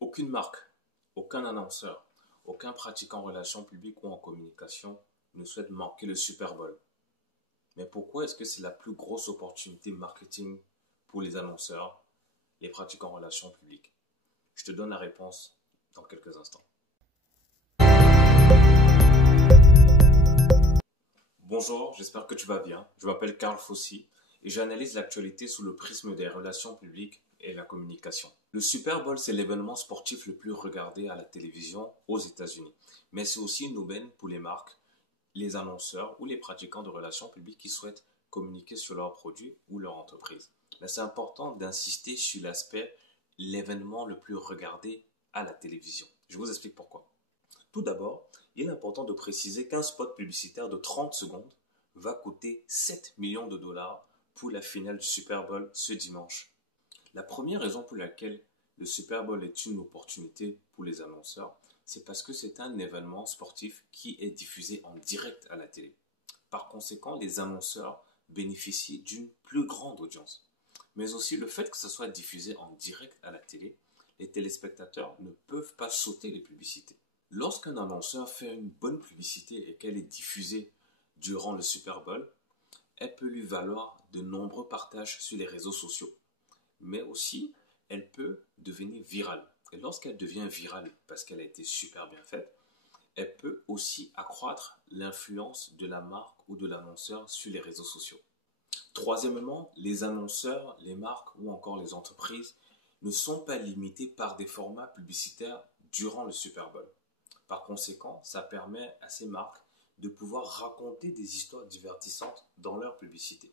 Aucune marque, aucun annonceur, aucun pratiquant en relations publiques ou en communication ne souhaite manquer le Super Bowl. Mais pourquoi est-ce que c'est la plus grosse opportunité marketing pour les annonceurs, les pratiquants en relations publiques? Je te donne la réponse dans quelques instants. Bonjour, j'espère que tu vas bien. Je m'appelle Karl Fossi et j'analyse l'actualité sous le prisme des relations publiques et la communication. Le Super Bowl, c'est l'événement sportif le plus regardé à la télévision aux États-Unis. Mais c'est aussi une aubaine pour les marques, les annonceurs ou les pratiquants de relations publiques qui souhaitent communiquer sur leurs produits ou leur entreprise. Mais c'est important d'insister sur l'aspect l'événement le plus regardé à la télévision. Je vous explique pourquoi. Tout d'abord, il est important de préciser qu'un spot publicitaire de 30 secondes va coûter 7 millions de dollars pour la finale du Super Bowl ce dimanche. La première raison pour laquelle le Super Bowl est une opportunité pour les annonceurs, c'est parce que c'est un événement sportif qui est diffusé en direct à la télé. Par conséquent, les annonceurs bénéficient d'une plus grande audience. Mais aussi le fait que ce soit diffusé en direct à la télé, les téléspectateurs ne peuvent pas sauter les publicités. Lorsqu'un annonceur fait une bonne publicité et qu'elle est diffusée durant le Super Bowl, elle peut lui valoir de nombreux partages sur les réseaux sociaux. Mais aussi, elle peut devenir virale. Et lorsqu'elle devient virale parce qu'elle a été super bien faite, elle peut aussi accroître l'influence de la marque ou de l'annonceur sur les réseaux sociaux. Troisièmement, les annonceurs, les marques ou encore les entreprises ne sont pas limités par des formats publicitaires durant le Super Bowl. Par conséquent, ça permet à ces marques de pouvoir raconter des histoires divertissantes dans leur publicité,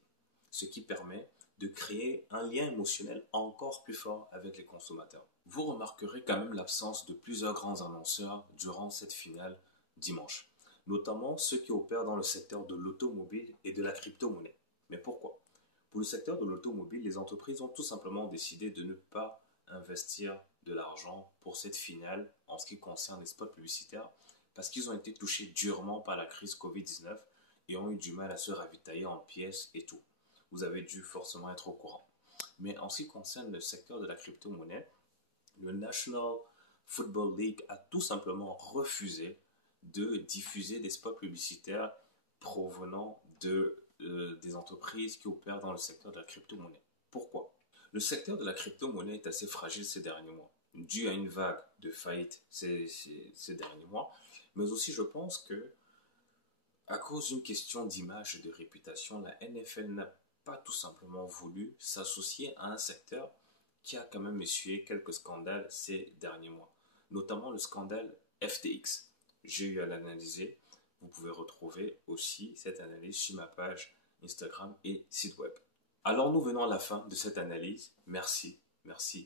ce qui permet de créer un lien émotionnel encore plus fort avec les consommateurs. Vous remarquerez quand même l'absence de plusieurs grands annonceurs durant cette finale dimanche, notamment ceux qui opèrent dans le secteur de l'automobile et de la crypto-monnaie. Mais pourquoi? Pour le secteur de l'automobile, les entreprises ont tout simplement décidé de ne pas investir de l'argent pour cette finale en ce qui concerne les spots publicitaires parce qu'ils ont été touchés durement par la crise Covid-19 et ont eu du mal à se ravitailler en pièces et tout. Vous avez dû forcément être au courant. Mais en ce qui concerne le secteur de la crypto-monnaie, le National Football League a tout simplement refusé de diffuser des spots publicitaires provenant des entreprises qui opèrent dans le secteur de la crypto-monnaie. Pourquoi? Le secteur de la crypto-monnaie est assez fragile ces derniers mois, dû à une vague de faillites ces derniers mois, mais aussi je pense que à cause d'une question d'image et de réputation, la NFL n'a pas tout simplement voulu s'associer à un secteur qui a quand même essuyé quelques scandales ces derniers mois, notamment le scandale FTX. J'ai eu à l'analyser. Vous pouvez retrouver aussi cette analyse sur ma page Instagram et site web. Alors nous venons à la fin de cette analyse. Merci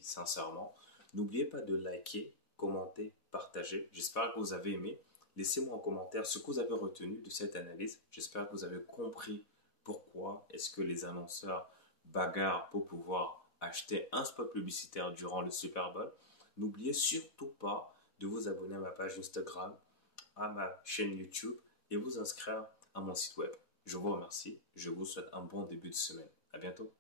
sincèrement. N'oubliez pas de liker, commenter, partager. J'espère que vous avez aimé. Laissez-moi en commentaire ce que vous avez retenu de cette analyse. J'espère que vous avez compris pourquoi est-ce que les annonceurs bagarrent pour pouvoir acheter un spot publicitaire durant le Super Bowl. N'oubliez surtout pas de vous abonner à ma page Instagram, à ma chaîne YouTube et vous inscrire à mon site web. Je vous remercie. Je vous souhaite un bon début de semaine. À bientôt.